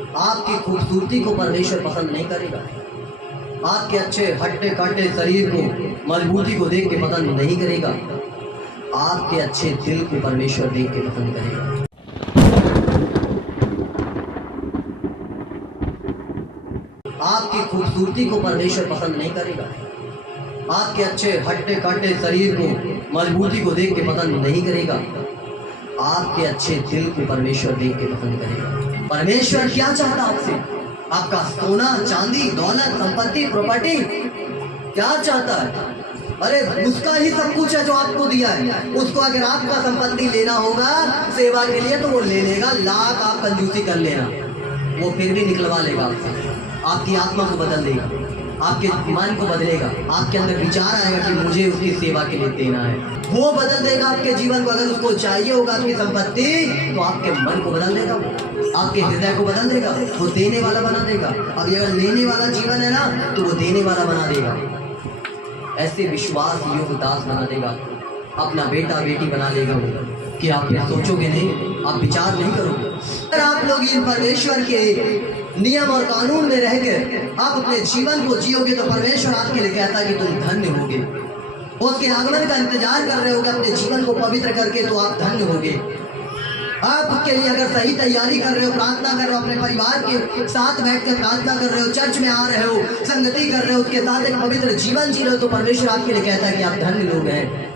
आपकी खूबसूरती को परमेश्वर पसंद नहीं करेगा। आपके अच्छे हट्टे कट्टे शरीर को, मजबूती को देख के पसंद नहीं करेगा। आपके अच्छे दिल को परमेश्वर देख के पसंद करेगा। आपकी खूबसूरती को परमेश्वर पसंद नहीं करेगा। आपके अच्छे हट्टे कट्टे शरीर को, मजबूती को देख के पसंद नहीं करेगा। आपके अच्छे दिल को परमेश्वर देख के पसंद करेगा। परमेश्वर क्या चाहता आपसे? आपका सोना चांदी दौलत संपत्ति प्रॉपर्टी क्या चाहता है? अरे उसका ही सब कुछ है जो आपको दिया है। उसको अगर आपका संपत्ति लेना होगा सेवा के लिए तो वो ले लेगा। लाख आप कंजूसी कर लेना, वो फिर भी निकलवा लेगा आपसे। आपकी आत्मा को बदल देगा, आपके मन को बदलेगा। आपके अंदर विचार आएगा कि मुझे उसकी सेवा के लिए देना है, वो बदल देगा आपके जीवन को। अगर उसको चाहिए होगा आपकी संपत्ति तो आपके मन को बदल देगा, आपके हृदय को बदल देगा, वो देने वाला बना देगा। अब अगर लेने वाला जीवन है ना तो वो देने वाला बना देगा। ऐसे विश्वास योग दास बना देगा, अपना बेटा बेटी बना लेगा वो कि आप फिर सोचोगे नहीं, आप विचार नहीं करोगे। अगर आप लोग इन परमेश्वर के नियम और कानून में रहकर आप अपने जीवन को जियोगे तो परमेश्वर आपके लिए कहता है कि तुम धन्य होगे। उसके आगमन का इंतजार कर रहे होगे अपने जीवन को पवित्र करके तो आप धन्य होगे। आप उसके लिए अगर सही तैयारी कर रहे हो, प्रार्थना कर रहे हो, अपने परिवार के साथ बैठकर प्रार्थना कर रहे हो, चर्च में आ रहे हो, संगति कर रहे हो, उसके साथ एक पवित्र जीवन जी रहे हो तो परमेश्वर आपके लिए कहता है कि आप धन्य लोग हैं।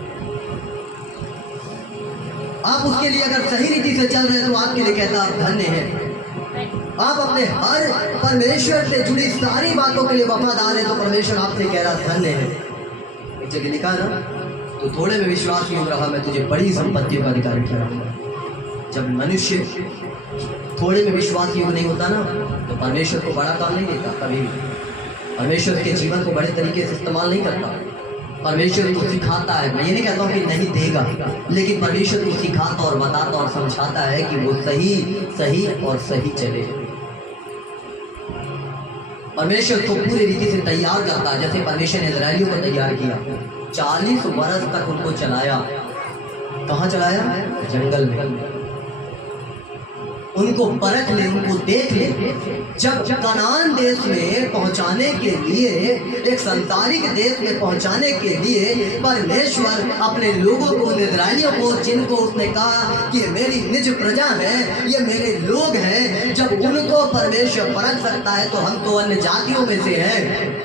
आप उसके लिए अगर सही रीति से चल रहे हैं तो आपके लिए कहता है आप धन्य हैं। आप अपने हर परमेश्वर से जुड़ी सारी बातों के लिए वफादार है तो परमेश्वर आपसे कह रहा धन्य है। एक जगह लिखा ना, तो थोड़े में विश्वास योग रहा मैं तुझे बड़ी संपत्तियों का अधिकारी ठहराऊंगा। जब मनुष्य थोड़े में विश्वास योग नहीं होता ना तो परमेश्वर को बड़ा काम नहीं देता। कभी परमेश्वर के जीवन को बड़े तरीके से इस्तेमाल नहीं करता। परमेश्वर को सिखाता है, मैं ये नहीं कहता हूँ कि नहीं देगा, लेकिन परमेश्वर को सिखाता और बताता और समझाता है कि वो सही सही और सही चले। परमेश्वर को पूरी रीति से तैयार करता है। जैसे परमेश्वर ने इजराइलियों को तैयार किया, 40 वर्ष तक उनको चलाया। कहाँ चलाया? जंगल में। उनको परख ले, उनको देख ले। जब कनान देश में पहुंचाने के लिए, एक सांसारिक देश में पहुंचाने के लिए परमेश्वर अपने लोगों को, इजराइलियों को, जिनको उसने कहा कि ये मेरी निज प्रजा है, ये मेरे लोग हैं, जब उनको परमेश्वर परख सकता है तो हम तो अन्य जातियों में से हैं।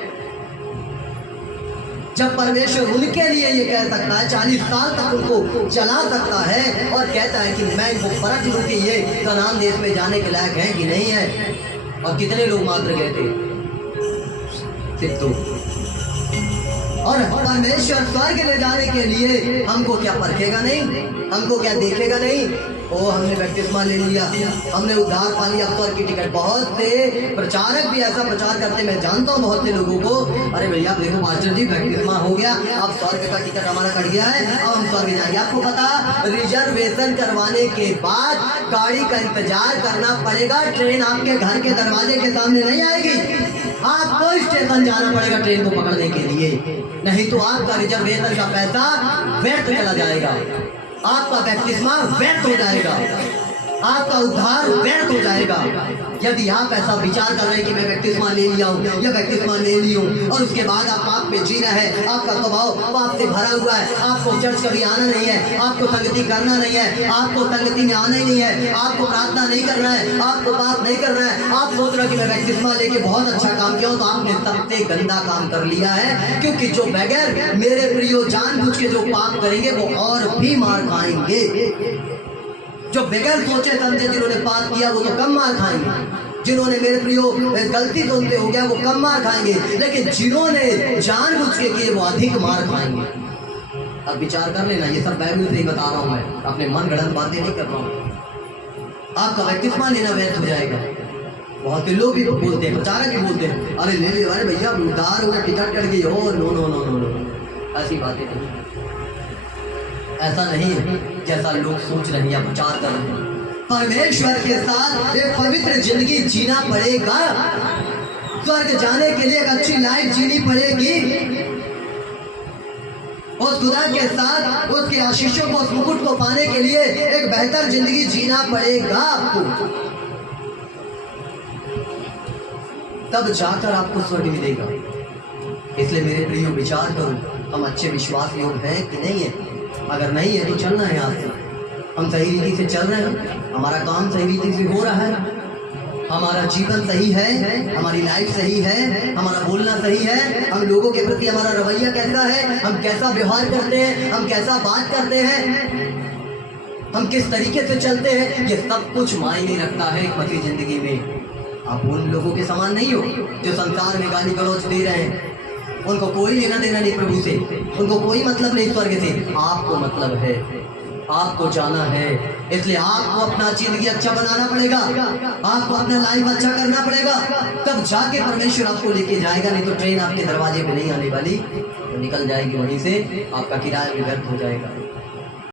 जब परमेश्वर उनके लिए ये कह सकता है, 40 साल तक उनको चला सकता है और कहता है कि मैं इनको परख लूं कि ये कनान देश में जाने के लायक है कि नहीं है। और कितने लोग मात्र गए थे? सिर्फ 2। और परमेश्वर स्वर्ग ले जाने के लिए हमको क्या परखेगा नहीं? हमको क्या देखेगा नहीं? ओ हमने बपतिस्मा ले लिया, हमने उद्धार पा लिया, स्वर्ग की टिकट। बहुत से प्रचारक भी ऐसा प्रचार करते, मैं जानता हूँ बहुत से लोगों को, अरे भैया देखो मास्टर जी बपतिस्मा हो गया, अब स्वर्ग का टिकट हमारा कट गया है, अब हम स्वर्ग जाएंगे। आपको पता, रिजर्वेशन करवाने के बाद गाड़ी का इंतजार करना पड़ेगा। ट्रेन आपके घर के दरवाजे के सामने नहीं आएगी, आपको स्टेशन जाना पड़ेगा ट्रेन को पकड़ने के लिए, नहीं तो आपका रिजर्वेशन का पैसा व्यर्थ चला जाएगा, आपका बपतिस्मा व्यर्थ हो जाएगा, आपका उद्धार व्यर्थ हो जाएगा। यदि आप ऐसा विचार कर रहे हैं कि मैं बपतिस्मा ले लिया हूँ या बपतिस्मा ले ली हूँ और उसके बाद आप पाप में जी रहे हैं, आपका स्वभाव पाप से भरा हुआ है, आपको चर्च कभी आना नहीं है, आपको संगति करना नहीं है, आपको संगति में आना ही नहीं है, आपको प्रार्थना नहीं करना है, आपको पाप नहीं करना है, आप सोच रहे हो कि मैं बपतिस्मा लेके बहुत अच्छा काम किया हूँ, तो आपने सबसे गंदा काम कर लिया है। क्योंकि जो बगैर मेरे प्रियो जानबूझ के जो पाप करेंगे वो और भी मार खाएंगे। जो बगैर सोचे समझे जिन्होंने पाप किया वो तो कम मार खाएंगे, जिन्होंने मेरे प्रियो गलती से उनसे हो गया वो कम मार खाएंगे, लेकिन जिन्होंने जानबूझ के किए वो अधिक मार खाएंगे। अब विचार कर लेना, ये सब बाइबल से ही बता रहा हूँ मैं, अपने मन गढ़ंत बातें नहीं कर रहा हूँ। आपका बपतिस्मा लेना व्यर्थ हो जाएगा। बहुत से लोग भी बोलते हैं, प्रचारक भी बोलते हैं, अरे ले ले, अरे भैया उधार हो गया, टिकट कट गई हो। No no no no no, ऐसी बातें नहीं, ऐसा नहीं है जैसा लोग सोच रहे हैं या प्रचार कर रहे हैं। परमेश्वर के साथ एक पवित्र जिंदगी जीना पड़ेगा। स्वर्ग जाने के लिए एक अच्छी लाइफ जीनी पड़ेगी। उस खुदा के साथ उसके आशीषों को, उस मुकुट को पाने के लिए एक बेहतर जिंदगी जीना पड़ेगा आपको। तब जाकर आपको स्वर्ग मिलेगा। इसलिए मेरे प्रियो विचार करो, हम अच्छे विश्वास योग हैं कि नहीं है। अगर नहीं है तो चलना है यहाँ से। हम सही रीति से चल रहे हैं, हमारा काम सही रीति से हो रहा है, हमारा जीवन सही है, हमारी लाइफ सही है, हमारा बोलना सही है, हम लोगों के प्रति हमारा रवैया कैसा है, हम कैसा व्यवहार करते हैं, हम कैसा बात करते हैं, हम किस तरीके से चलते हैं, ये सब कुछ मायने रखता है एक मसीह जिंदगी में। आप उन लोगों के समान नहीं हो जो संसार में गाली गलौज दे रहे हैं। उनको कोई लेना देना नहीं प्रभु से, उनको कोई मतलब नहीं स्वर्ग से। आपको मतलब है, आपको जाना है। इसलिए आपको अपना जिंदगी अच्छा बनाना पड़ेगा, आपको अपना लाइफ अच्छा करना पड़ेगा, तब जाके परमेश्वर आपको लेके जाएगा। नहीं तो ट्रेन आपके दरवाजे पे नहीं आने वाली, तो निकल जाएगी वहीं से, आपका किराया भी व्यर्थ हो जाएगा।